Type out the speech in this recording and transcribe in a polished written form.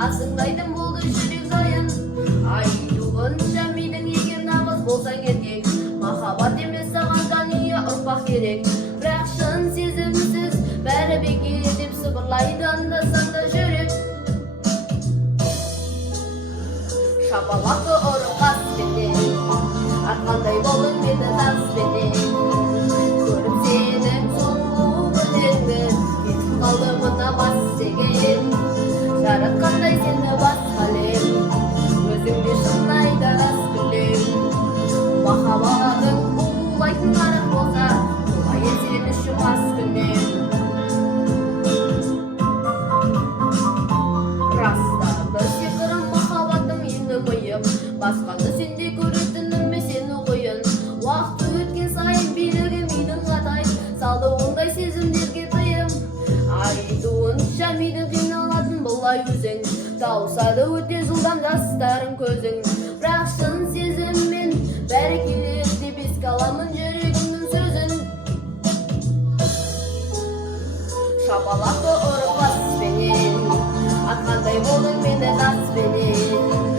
Асыңдайтын болды жүрек сайын. Айтуынша мидің егер нағыз болсаң еркек, махаббат емес саған дания ұрпақ керек. Бірақ шын сезімсіз бәрі бекер деп сыбырлайды анда-санда жүрек. Шапалақы ұры қаспенен, арқандай болың мені таспенен. Көріп сенің соңғы күніңді, кетіп қалды мына бас деген. Жаратқандай сені басқа әлем, өзіңде шынайды рас білем. Махаббатың бұлайтын нарық болса, болайын сен үшін мас күнем. Растарды сиқырым махаббатым енді миым, басқаны сенде көретінім сені қойын. Уақыт өткен сайын билігі мидың қатайып, салды ондай сезімдерге тыйым. Айтуынша миды қиналатын бұлай өзің, тауысады өте жылдам жастарың көзің. Бірақ шын сезіммен бәрі келеді деп еске аламын жүрегімнің сөзін. Шапалақы ұры қаспенен, атқандай болдың мені таспенен.